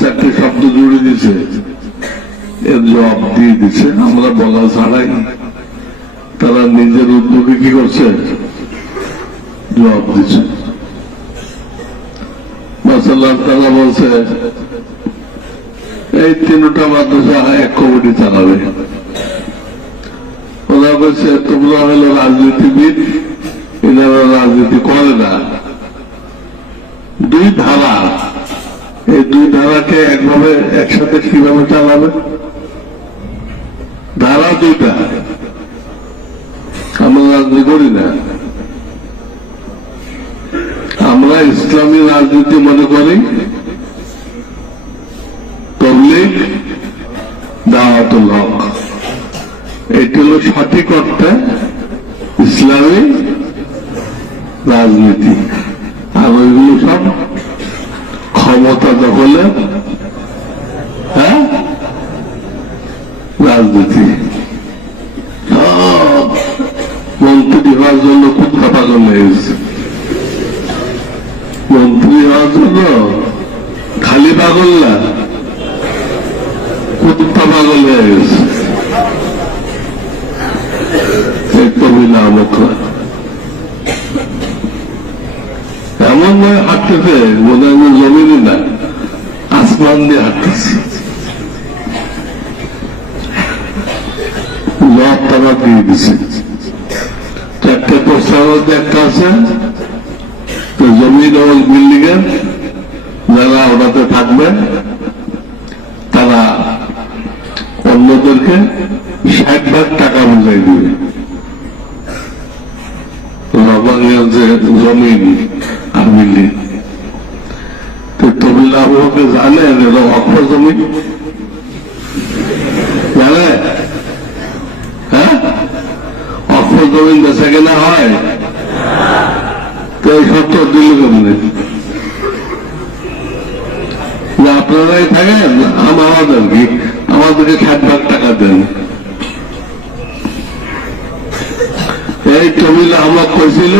চারটে শব্দ জুড়ে দিছে এর জবাব দিয়ে দিছে আমরা বলা ছাড়াই তারা নিজের উদ্যোগে কি করছে? জবাব দিচ্ছে। তারা বলছে, এই তিনটা মাদ্রাসা এক কমিটি চালাবে। ওরা বলছে, তোমরা হলো রাজনীতিবিদ এনারা রাজনীতি করে না। দুই ধারা এই দুই ধারাকে একভাবে একসাথে কীভাবে চালাবে? ধারা দুইটা। আমরা রাজনীতি করি না। আমরা ইসলামী রাজনীতি মনে করি। তবলিগ, দাওয়াতুল হক। এটি হল সঠিক অর্থে ইসলামী রাজনীতি। আর ওইগুলো সব ক্ষমতা দখলে হ্যাঁ? রাজনীতি। মন্ত্রী হওয়ার জন্য খুব পাগল হয়ে গেছে মন্ত্রী হওয়ার জন্য খালি পাগল না কুত্তা পাগল হয়ে গেছে এই কবিলা মুখরা এমন ভাবে হাঁটতেছে বোধ হয় জমিনই না আসমান দিয়ে হাঁটতেছে লব তারা দিয়ে দিছে চারটে প্রস্তাব মধ্যে একটা আছে তো জমিন এবং বিল্ডিং এর যারা ওটাতে থাকবেন তারা অন্যদেরকে ষাট ভাগ টাকা বুঝাই দিবে লবণীয় যে জমিন আর বিল্ডিং তবিল আবহাওয়াকে জানেন এরা অক্ষ জমি জানে? জমিন বেচা কেনা হয়। তো এই সত্য দিল কেমনে? আপনারাই থাকেন আম- আমাদের কি? আমাদেরকে ষাট ভাগ টাকা দেন। এই তবিল আহমদ কইছিল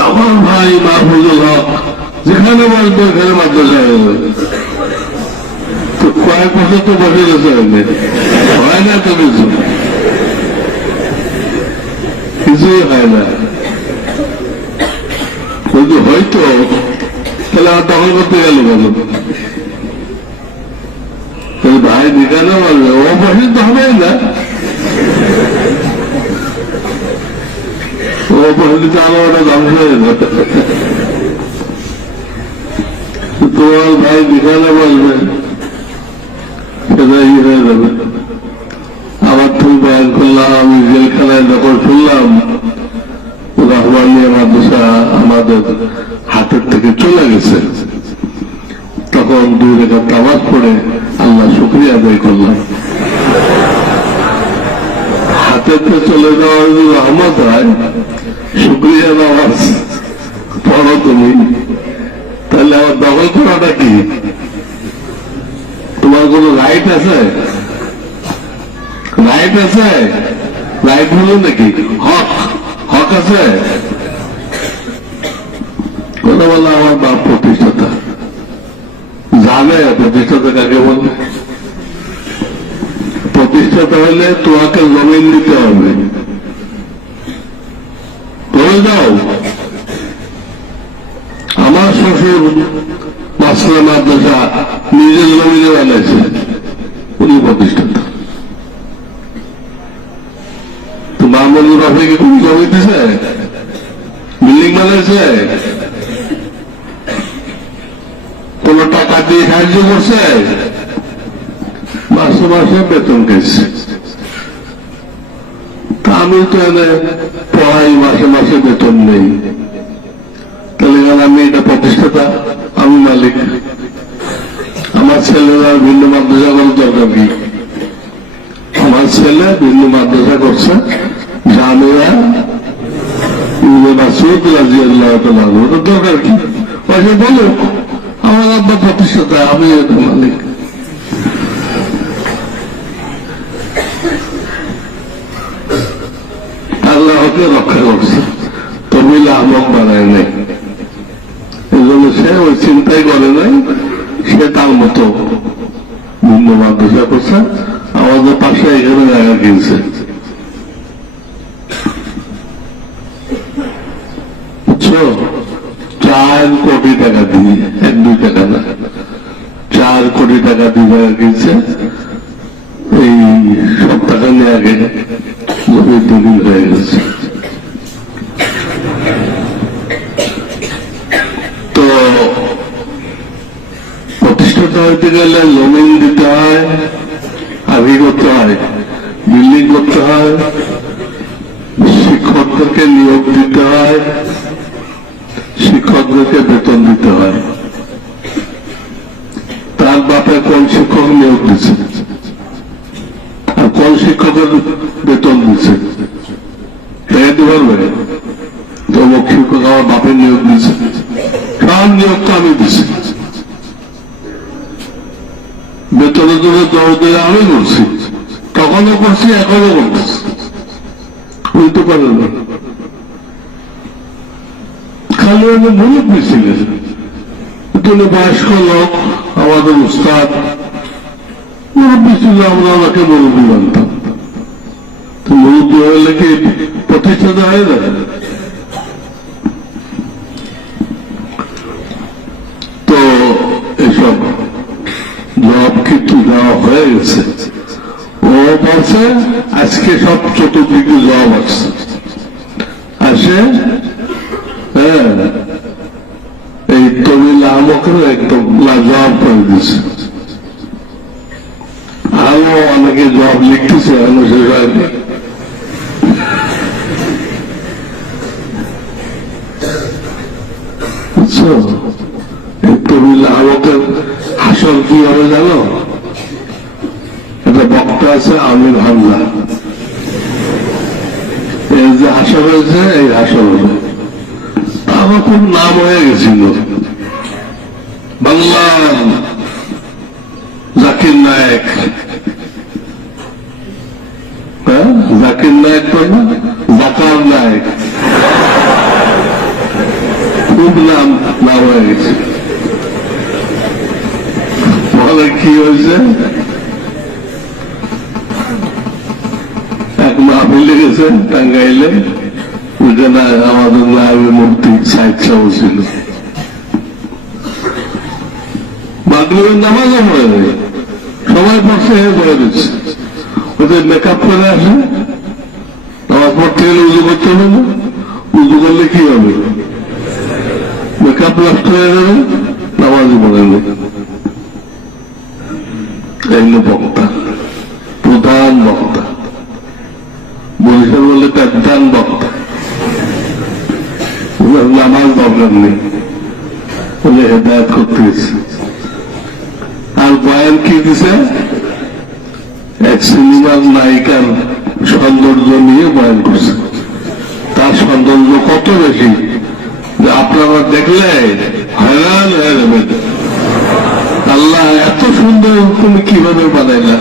আমার ভাই মাহফুজুল হক যেখানে বলতো এখানে মাদ্রাসা হবে তো কয়েক বছর তো বসে গেছে। হয় না তো কিছু। কিছুই হয় না। যদি হয়তো, তাহলে আমার দখল করতে গেল তাহলে ভাই যেখানে বলবে ও বসে তো হবেই না। ও বসে তো আমার ওটা ধ্বংস হয়ে যাবে। তোমার ভাই যেখানে বলবে সেটা ই হয়ে যাবে আমার তুমি বয়ান করলাম আমি জেলখানায় যখন শুনলাম রহমানিয়া মাদ্রাসা আমাদের হাতের থেকে চলে গেছে তখন দুই রেখা তামাজ পড়ে, আল্লাহ শুক্রিয়া আদায় করলাম। হাতের থেকে চলে যাওয়ার রহমত হয় শুক্রিয়া নামাজ পড়ো তুমি আমার দখল করাটা কি তোমার কোন রাইট আছে? রাইট আছে? রাইট হলো নাকি? হক হক আছে? কথা বলল আমার বাপ প্রতিষ্ঠাতা। জানে প্রতিষ্ঠাতা কাকে বলে? প্রতিষ্ঠাতা হলে তোমাকে জমিন দিতে হবে। করে দাও। আমার শ্বশুর মাসলা মাদ্রাসা নিজের জমিনে বানাইছে। উনি প্রতিষ্ঠাতা। তো মামুনুর রফে কি কোন জমি দিছে? বিল্ডিং বানাইছে? কোন টাকা দিয়ে সাহায্য করছে? মাসে মাসে বেতন তা আমি তো এনে পড়াই মাসে মাসে বেতন নেই। আমি এটা প্রতিষ্ঠাতা, আমি মালিক। আমার ছেলেরা ভিন্ন মাদ্রাসা করার দরকার নেই আমার ছেলে ভিন্ন মাদ্রাসা করছে জানুয়া আল্লাহকে রক্ষা করছে। তবিল আহমদ বানায় নাই। ওই চিন্তাই করে নাই, সে তার মতো ভিন্ন মাদ্রাসা করছে, আমাদের পাশে এখানে জায়গা কিনছে। চার কোটি টাকা দিয়ে, এক, দুই টাকা না, চার কোটি টাকা দিয়ে জায়গা কিনছে। এই সপ্তাহ নিয়ে আগে জমি দলিল হয়ে গেছে। প্রতিষ্ঠাতা হইতে গেলে জমিন দিতে হয় আগে করতে হয়, বিল্ডিং করতে হয়, শিক্ষকদেরকে নিয়োগ দিতে হয়, শিক্ষকদেরকে বেতন দিতে হয়। তার বাপে কোন শিক্ষক নিয়োগ দিচ্ছে আর কোন শিক্ষকের বেতন দিচ্ছে দেখাতে পারবে তো শিক্ষক আমার বাপের নিয়োগ দিচ্ছে সব নিয়োগ তো আমি দিচ্ছি জন্য দৌড় আমি করছি তখনও করছি এখনও করতেছি বুঝতে পারেন না। খালি আমি মনে পেয়েছিলেন তিনি বয়স্ক লোক, আমাদের উস্তাদ, মুরব্বী ছিল, আমরা ওনাকে মুরব্বী মানতাম। মুরব্বী হলে কি প্রতিষ্ঠাতা হয় না? ও বলছে, আজকে সব চতুর্দিকে জব আসছে আসে হ্যাঁ এই তমিল আমকের একদম লাজবাব করে দিচ্ছে আরও অনেকে জব লিখতেছে শেষ হয়নি। বুঝছ? তমিল আমকের হাসল কি হবে জানো? বক্তা আছে আমির হামলা এই যে হাসল হয়েছে এই হাসল হবে আমার খুব নাম হয়ে গেছিল। বাংলা জাকির নায়ক। হ্যাঁ? জাকির নায়ক তো না? জাকার নায়ক। খুব নাম নাম হয়ে গেছে। কি হয়েছে? মাহফিলে গেছে টাঙ্গাইলে আমাদের ছিল নামাজও সবাই পড়ছে হে করে দিচ্ছে ওদের করে আসে নামাজ উজু করতে হবে না উজু করলে কি হবে মেকআপ নষ্ট হয়ে যাবে নামাজই পড়ে বক্তা প্রধান বক্তা বরিশাল বলে প্রধান বক্তা ওনার নামাজ দরকার নেই। বলে হেদায়ত করতে গেছে। আর বয়ান কি দিছে? এক সিনেমার নায়িকার সৌন্দর্য নিয়ে বয়ান করছে। তার সৌন্দর্য কত বেশি? যে আপনারা দেখলে হয়রান হয়ে যাবেন। আল্লাহ এত সুন্দর তুমি কীভাবে বানাইলা?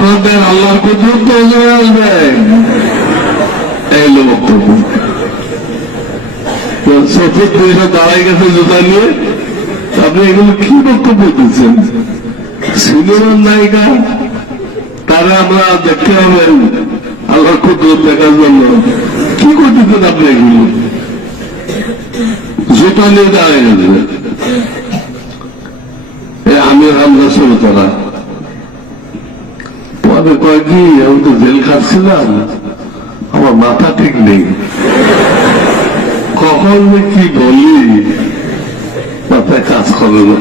আপনাদের আল্লাহর কুদরত নজরে আসবে। এই বক্তব্য। সফেদ দুইটা দাঁড়াই গেছে জুতা নিয়ে। আপনি এগুলো কি বক্তব্য দিচ্ছেন? সিনেমার নায়িকা, তারা আমরা দেখতে হবে। আল্লাহর কুদরত দেখার জন্য। কি করতেছেন আপনি এগুলো? জুতা নিয়ে দাঁড়াই গেছে। এ আমির হামজা পরে কয় আমি তো জেল খাচ্ছিলাম, আমার মাথা ঠিক নেই। কখন কি বলি, মাথায় কাজ করে না।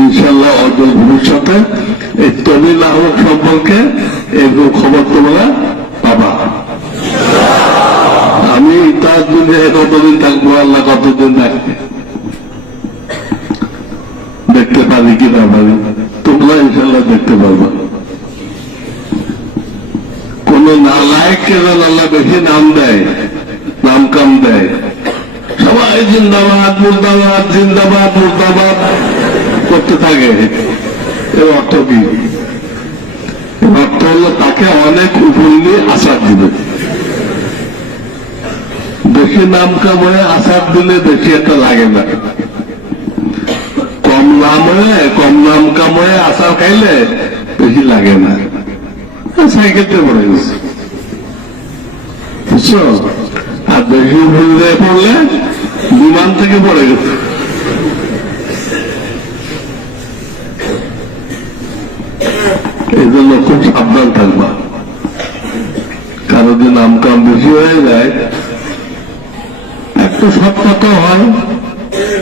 ইনশাল্লাহ অদূর ভবিষ্যতে এই তমিল আহমদ সম্পর্কে এরকম খবর তোমরা পাবা। আমি তার দুনিয়ায় কতদিন থাকব, আল্লাহ কতদিন থাকবে? পারি কি না পারি তোমরা ইনশাল্লাহ দেখতে পারবা কোন নালায়ককে যেন আল্লাহ বেশি নাম দেয়? নাম কাম দেয়? সবাই জিন্দাবাদ, মুর্দাবাদ জিন্দাবাদ, মুর্দাবাদ করতে থাকে। এর অর্থ কি? অর্থ হলো তাকে অনেক উপর নিয়ে আশা দিবে। বেশি নাম কামড়ে আশার দিলে বেশি একটা লাগে না কম নাম হয়ে কম কামড়ে আশার খাইলে বেশি লাগে না। সাইকেলতে পড়ে গেছে। আর বেশি ভুলে পড়লে বিমান থেকে পড়ে গেছে। এই জন্য খুব সাবধান থাকবা। কারও যে নাম কাম বেশি হয়ে যায়, একটু সৎ কথা হয়।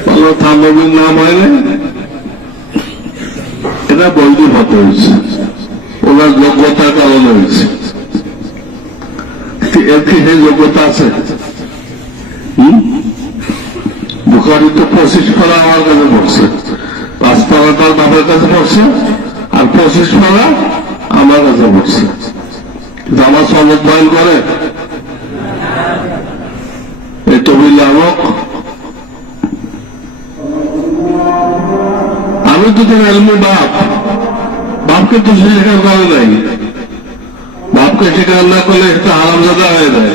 ভালো থানবীর নাম হয় না এটা বৈধ হতে হয়েছে। ওনার যোগ্যতার কারণে হয়েছে। এর যোগ্যতা আছে? বুখারি তো পঁচিশ আমার কাছে পড়ছে। পাঁচ তার বাবার কাছে পড়ছে, আর পঁচিশ আমার কাছে পড়ছে। জামা সনদ বয়ন করে? এই তবিল আমি তো এলমি বাপ। বাপকে তো সে স্বীকার করে নাই। বাপকে স্বীকার না করলে একটা আরামজাদা হয়ে যায়।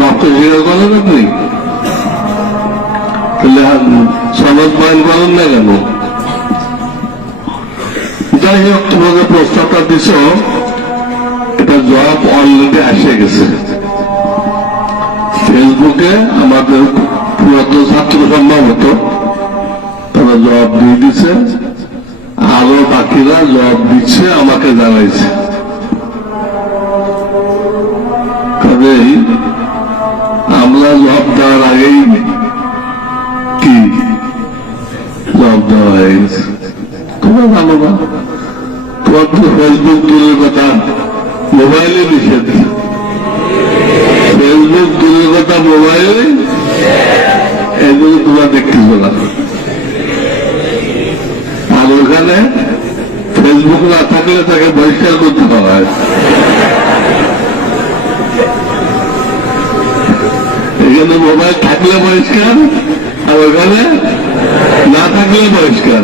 বাপকে স্বীকার করেন আপনি? তাহলে সমাজ বয়ন করেন না কেন? যাই হোক প্রস্তাবটা দিছ, এটা জবাব অলরেডি এসে গেছে। ফেসবুকে আমাদের পুরাতন ছাত্র সম্ভবত তারা জবাব দিয়ে দিছে, আরও বাকিরা জবাব দিচ্ছে, আমাকে জানাইছে। কাজেই আমরা জবাব দেওয়ার আগেই কি জবাব দেওয়া হয়ে গেছে তোমরা জানো না। তোমার তো ফেসবুক দূরের কথা, মোবাইলে নিষেধ। ফেসবুক দূরের কথা মোবাইলে এগুলো তোমরা দেখতেছো না আর ওখানে ফেসবুক না থাকলে তাকে বহিষ্কার করতে হয়। এখানে মোবাইল থাকলে বহিষ্কার, আর ওখানে না থাকলে বহিষ্কার।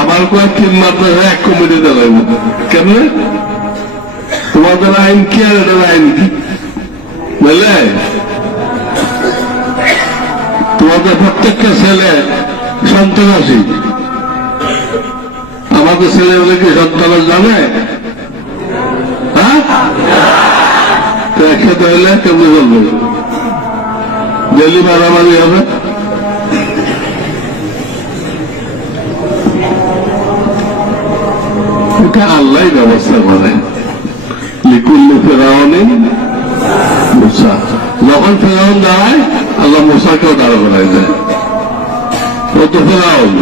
আমার কয়েক তিন মাদ্রাসা এক কমিটি দেখাইব কেমনে তোমাদের আইন কি আর এটার আইন? কি বুঝলে তোমাদের প্রত্যেকটা ছেলে সন্ত্রাসী। আমাদের ছেলেগুলো কি সন্ত্রাস জানে? হ্যাঁ? একসাথে হইলে কেমনি চলবে ডেলি মারামারি হবে। এটা আল্লাহ ব্যবস্থা করে। লিকুল্লি ফেরাউনি মুসা। যখন ফেরাউন দাঁড়ায় আল্লাহ মুসাকেও দাঁড়া করাই দেয়। ও তো ফেরাউন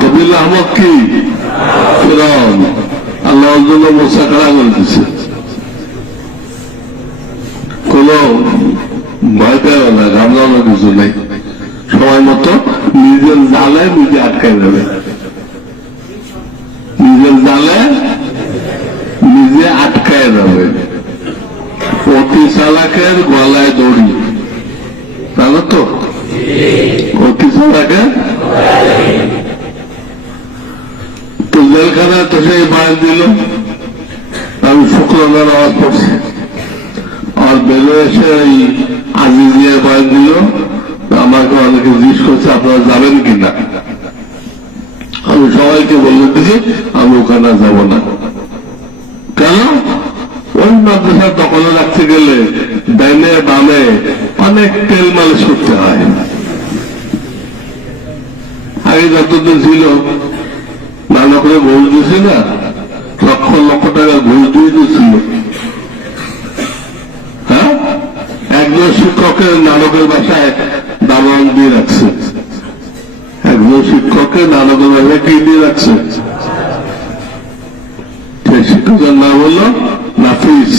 কবিল আহমদ কি? ফেরাউন, আল্লাহ জন্য মুসা খাড়া করে দিচ্ছে কোন ভয় পেও না ঘামলানো কিছু নেই। সময় মতো নিজের জালে নিজে আটকাই দেবে। নিজের জালে নিজে আটকায় যাবে অতি চালাকের গলায় দড়ি। জানো তো অতি তো জেলখানায় তো সেই বাড়ি দিল আমি শুক্রবার আওয়াজ পড়ছি আর বেরো এসে এই আজিজিয়ার বাড়ি দিল আমাকে অনেকে জিজ্ঞেস করছে আপনারা যাবেন কিনা আমি সবাইকে বলে দিছি আমি ওখানে যাব না কেন ওই মাদ্রাসা দখলে রাখতে গেলে ডাইনে বামে অনেক তেল মালিশ করতে হয়। আগে যতদিন ছিল নানা করে ঘুষ দিছি না, লক্ষ লক্ষ টাকা ঘুষ দিয়ে দিয়েছিল হ্যাঁ? একজন শিক্ষকের নানকের বাসায় দামান দিয়ে রাখছে। একজন শিক্ষককে নানকের বাসায় কি দিয়ে রাখছে? শিক্ষকের নাম হলো নাফিস,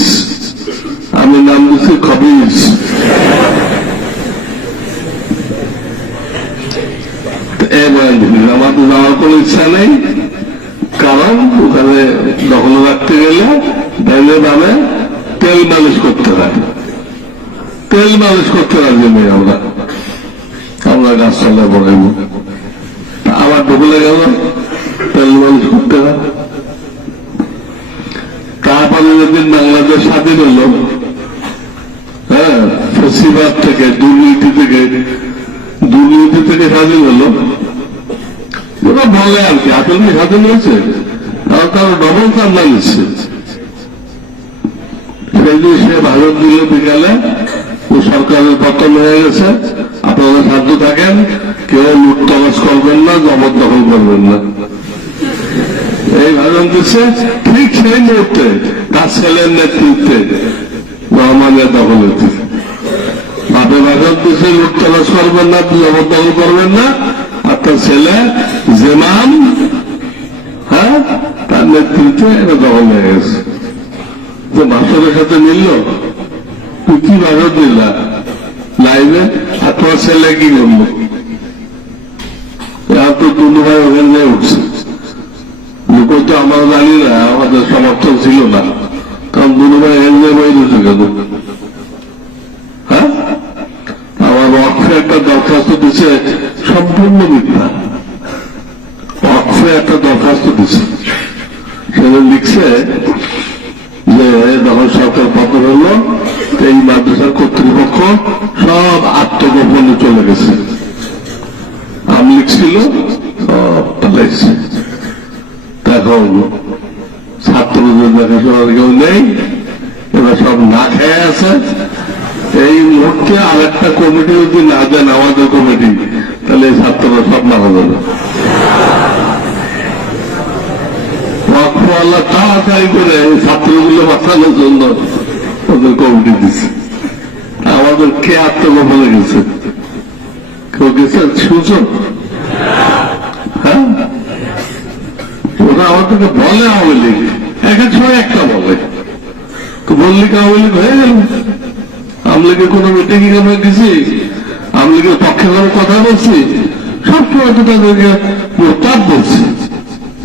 আমি নাম দিচ্ছি এবার আমার যাওয়ার কোনো ইচ্ছা নেই, কারণ ওখানে দখল রাখতে গেলে ডাইলে নামে তেল মালিশ করতে হয়। তেল মালিশ করতে রাজি নেই আমরা। আমরা গাছতলায় বড়াইব। আবার ঢুকলে গেল, তেল মালিশ করতে হয়। তারপরে যেদিন বাংলাদেশ স্বাধীন হলো। হ্যাঁ ফেসিবাদ থেকে, দুর্নীতি থেকে দুর্নীতি থেকে স্বাধীন হলো। ওরা বলে আর কি আসলে কি স্বাধীন হয়েছে? তারা তারা ডবল কান্না নিচ্ছে। সেই সে ভারত দিল বিকালে, ও সরকারের পতন হয়ে গেছে, আপনারা সাধ্য থাকেন, কেউ লুট লুটতলাস করবেন না জবরদখল করবেন না। এই ভাষণ দিচ্ছে ঠিক সেই মুহূর্তে। তার ছেলের নেতৃত্বে রহমানের দখল হচ্ছে বাপে ভাষণ দিচ্ছে লুটতলাস করবেন না জবরদখল করবেন না। আর তার ছেলে জেমান হ্যাঁ তার নেতৃত্বে এটা দখল হয়ে গেছে। তো ভাষণের সাথে মিলল? তুই কি ভাষণ দিলা? লাইভে আর তোমার ছেলে কি করল? আর তো দুটো ভাই ওখানে উঠছে। লোক তো আমরা জানি না, আমাদের সমর্থন ছিল না। কারণ দুটো ভাই এনে বাইরেছে কেন হ্যাঁ? আমার অক্ষে একটা দরখাস্ত দিচ্ছে সম্পূর্ণ মিথ্যা। অক্ষে একটা দরখাস্ত দিচ্ছে সেটা লিখছে যে যখন সরকার পতন হলো এই মাদ্রাসার কর্তৃপক্ষ সব আত্মগোপনে চলে গেছে। আমলিক ছিল সব পালাইছে। এখন সব না খেয়ে আছে এই মুহূর্তে আর একটা কমিটি যদি না দেন আমাদের কমিটি তাহলে এই ছাত্ররা সব মারা যাবে আল্লাহ তাড়াতাড়ি করে ছাত্রগুলো বাঁচানোর জন্য ওদের কমিটি দিচ্ছে আমাদের কে আত্মগোপনে গেছে কেউ গেছে সুযোগ হ্যাঁ ওরা আমাদেরকে বলে আওয়ামী লীগ। এক এক সময় একটা বলে। তো বললি কি আওয়ামী হয়ে গেল। লীগের কোনো মিটিং আমরা দিছি? আওয়ামী পক্ষে কোনো কথা বলছি। সবসময় তো তাদেরকে মোরতাদ বলছি।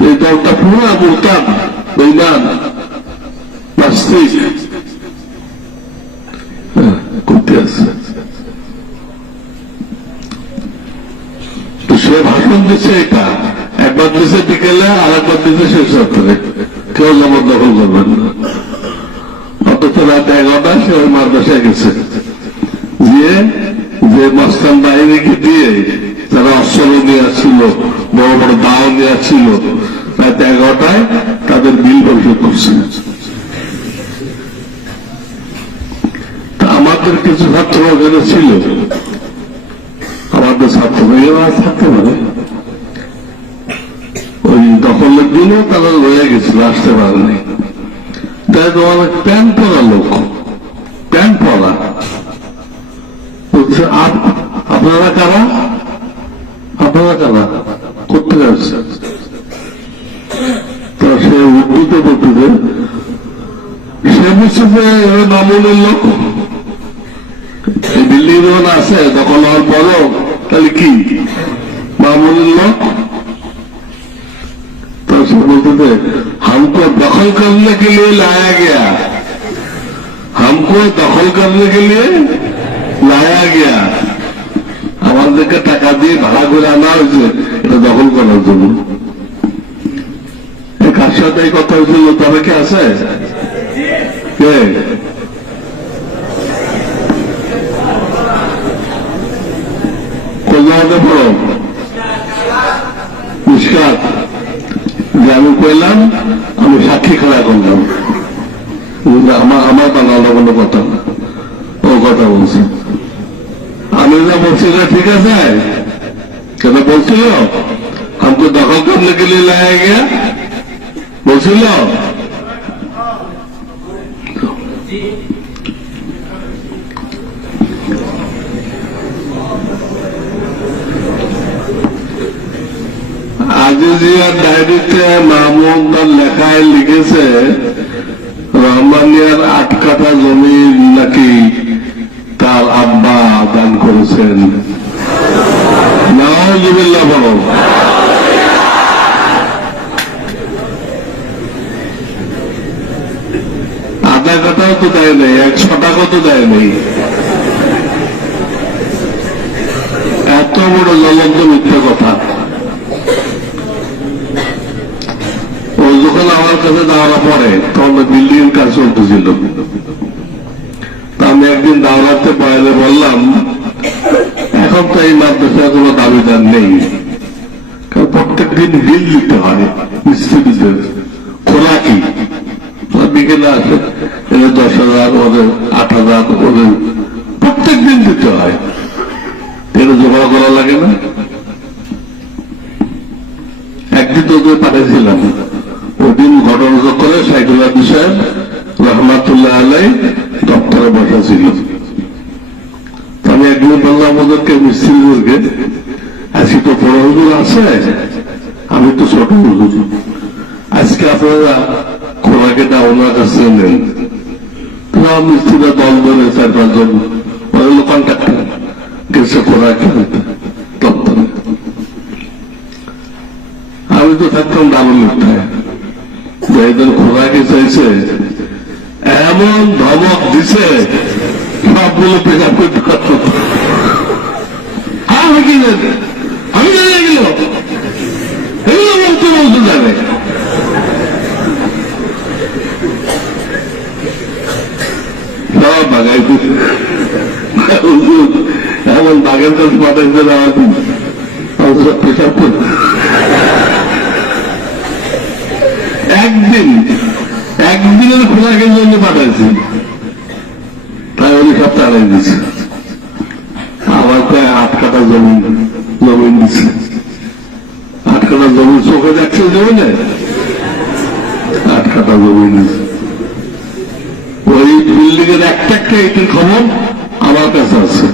এই দলটা পুরো মোরতাদ বৈমান নাস্তিক। হ্যাঁ, সে ভাষণ দিচ্ছে এটা। একবার দিচ্ছে বিকেলে আর একবার দিচ্ছে শেষ রাত্রে। কেউ জবর দখল করবেন না। অথচ রাত এগারোটা সে ওই মাদ্রাসায় গেছে। গিয়ে যে মাস্তান বাহিনীকে দিয়ে যারা অস্ত্র নিয়ে আসছিল, বড় বড় দাও নিয়ে আসছিল, রাত এগারোটায় তাদের বিল পরিশোধ করছে। আমাদের কিছু ছাত্র ওখানে ছিল। আমাদের ছাত্র থাকতে পারে। দিনও তারা রয়ে গেছিল, আসতে পারেনি তাই তোমার প্যান্ট পরা লোক প্যান্ট পরা বলছে আপনারা কারা? আপনারা কারা? করতে যাচ্ছে তো সে উদ্ভূত করতেছে সে বুঝছে যে মামুনের লোক। এই বিল্ডিং যখন আছে দখল হওয়ার পরও তাহলে কি? মামুনের লোক? तो से बोलते थे हमको दखल करने के लिए लाया गया हमको दखल करने के लिए लाया गया আমাদেরকে টাকা দিয়ে ভাড়া করে আনা হয়েছে এটা দখল করার জন্য এই কার সাথে এই কথা হয়েছিল তবে কি আছে কে কোথাও পড়ো মিসকাত যে আমি কইলাম, আমি সাক্ষী খেলা করলাম। আমার আমার বাংলা কোনো কথা। ও কথা বলছে। আমি না বলছি না ঠিক আছে? কেন বলছিল? আমি তো দখল করলে গেলে লাগে গিয়া বলছিল আজিজিয়ার ডায়েরিতে মাহমুদ তার লেখায় লিখেছে, রহমানিয়ার আট কাঠা জমি নাকি তার আব্বা দান করেছেন। আধা কাটাও তো দেয় নেই একশো টাকা তো দেয় নেই। এত বড় জ্বলন্ত মিথ্যে কথা ও যখন আমার কাছে দাঁড়া পড়ে তখন বিল্ডিং কাজ চলতেছিল। আমি একদিন দাঁড়াতে বাইরে বললাম, এখন তো এই মাদ্রাসায় কোনো দাবিদার নেই। প্রত্যেক দিন বিল দিতে হয় মিস্ত্রিদের খোলা কি? বিকেলে আসে এদের দশ হাজার, ওদের আট হাজার, ওদের প্রত্যেক দিন দিতে হয়। এটা জোগাড় করা লাগে না। একদিন তো ওদের পাঠিয়েছিলাম ওদিন ঘটনা করে আব্দুল সাহেব রহমাতুল্লাহ আলাই দপ্তরে বসা ছিল। আমি মিস্ত্রিদেরকে আজকে তো বড় হুজুর আছে। আমি তো ছোট হুজুর। আজকে আপনারা খোলাকেটা ওনার কাছে নেন। তারা মিস্ত্রিরা দল ধরে চার পাঁচজন কন্ট্রাক্টর গেছে দপ্তরে। আমি তো থাকতাম দারুণ মিথ্যায় যে এদের খোরাকে চাইছে, এমন ধমক দিছে, সবগুলো পেক আপ করতে পারতো আমি জানি? বলতে এমন বাগের কাছে না পেশাব করে একদিন একদিনের খোরাকের জন্য পাঠাইছি। তাই উনি সব তাড়াই দিচ্ছে আমার প্রায় আট কাটা জমিন জমিন দিচ্ছে আট কাটা জমিন চোখে দেখছে জমিনে? আট কাটা জমিন ওই বিল্ডিং এর একটা একটা এটির খবর আমার কাছে আছে।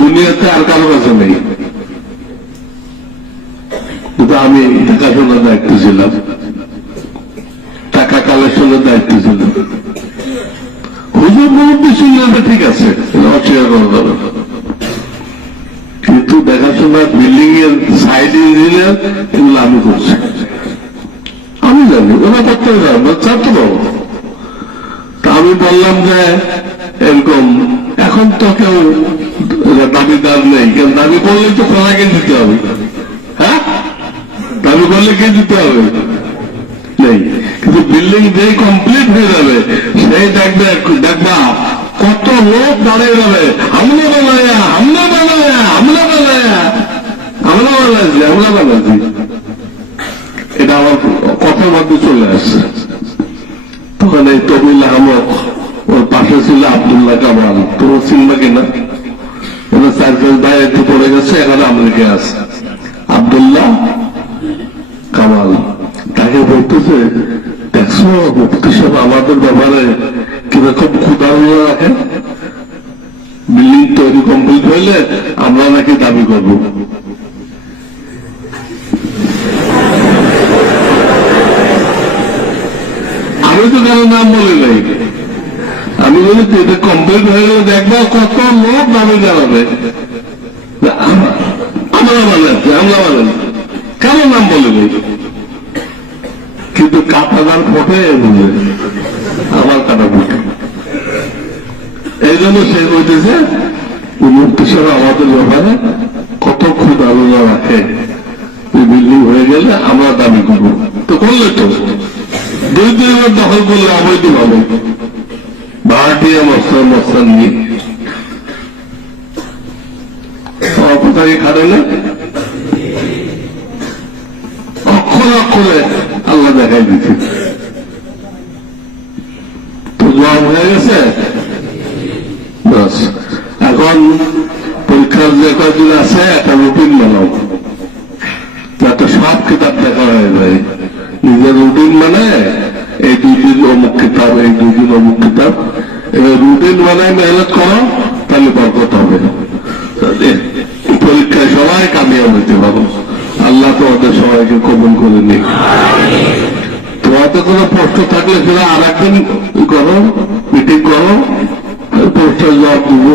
দুনিয়াতে আর কারও কাছে নেই কিন্তু আমি দেখাশোনার দায়িত্ব ছিলাম। টাকা কালেকশনের দায়িত্ব ছিল হুজুর মুরব্বী ছিলেন ঠিক আছে কিন্তু দেখাশোনা বিল্ডিং এর সাইড ইঞ্জিনিয়ার এগুলো আমি করছি। আমি জানি, ওরা করতে পারব ছাত্র তা আমি বললাম যে, এরকম, এখন তো কেউ দাবিদার নেই, কেন দাবি করলেই তো খোলাকে দিতে হবে। দাবি করলে কে দিতে হবে? নেই। কিন্তু বিল্ডিং যেই কমপ্লিট হয়ে যাবে, সেই দেখবে, দেখবা কত লোক দাঁড়িয়ে যাবে আমরা বানায়া আমরা বানায়া আমরা বানায়া। আমরা বানাইছি আমরা বানাইছি। এটা আমার কথার মধ্যে চলে আসছে। তখন এই তবিল আহমদ, ওর পাশে ছিল আবদুল্লাহ কামাল। তোর চিনবা কিনা? ওরা চার পাঁচ ভাই একটু পড়ে গেছে, এখানে আমেরিকা আছে। আবদুল্লাহ কামাল। তাকে বলতেছে, দেখছ মুক্তি সাহেব আমাদের ব্যাপারে কীরকম ক্ষুদারুলো রাখেন? বিল্ডিং তৈরি কমপ্লিট হইলে আমরা নাকি দাবি করব। আমি তো কারও নাম বলে নাই। আমি বলি এটা কমপ্লিট হয়ে গেলে দেখব কত লোক দাবি জানাবে। আমরা বানাচ্ছি আমরা বানাচ্ছি কারও নাম বলে নেই। কিন্তু কাটাদার ফোটে বুঝে আমার কাটা ফুটে। এই জন্য সে বলতেছে মুক্তি আমাদের ব্যাপারে কত খুব আলোচনা রাখে। বিল্ডিং হয়ে গেলে আমরা দাবি করব। তো করলে তো। দুই দুইবার দখল করলে অবৈধ হবে ভাড়াটিয়া মস্তান মস্তান নিয়ে। কোথায় খাটে না অক্ষর অক্ষরে আল্লাহ দেখাই দিচ্ছে তো জবাব হয়ে গেছে বাস এখন পরীক্ষার যে কয়দিন আছে একটা রুটিন বানাও যাতে সব কিতাব দেখা হয়ে যায় নিজের রুটিন মানে এই দুই দিন অমুক কিতাব এই দুই দিন অমুক কিতাব এবার রুটিন বানায় মেহনত করো তাহলে বরকত হবে পরীক্ষায় সবাই কামিয়াব হইতে পারো আল্লাহ তোমাদের সবাইকে কবুল করে নিক তোমাদের কোনো প্রশ্ন থাকলে একদিন করো মিটিং করো প্রশ্নের জবাব দিব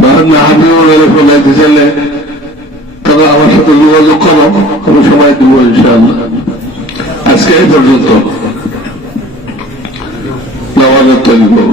বা না আমিও মেরে ফেলাইতে চাইলে তাহলে আমার সাথে যোগাযোগ করো, আমি সময় দিব ইনশাআল্লাহ। আজকে এই পর্যন্ত। নামাজের তৈরি করব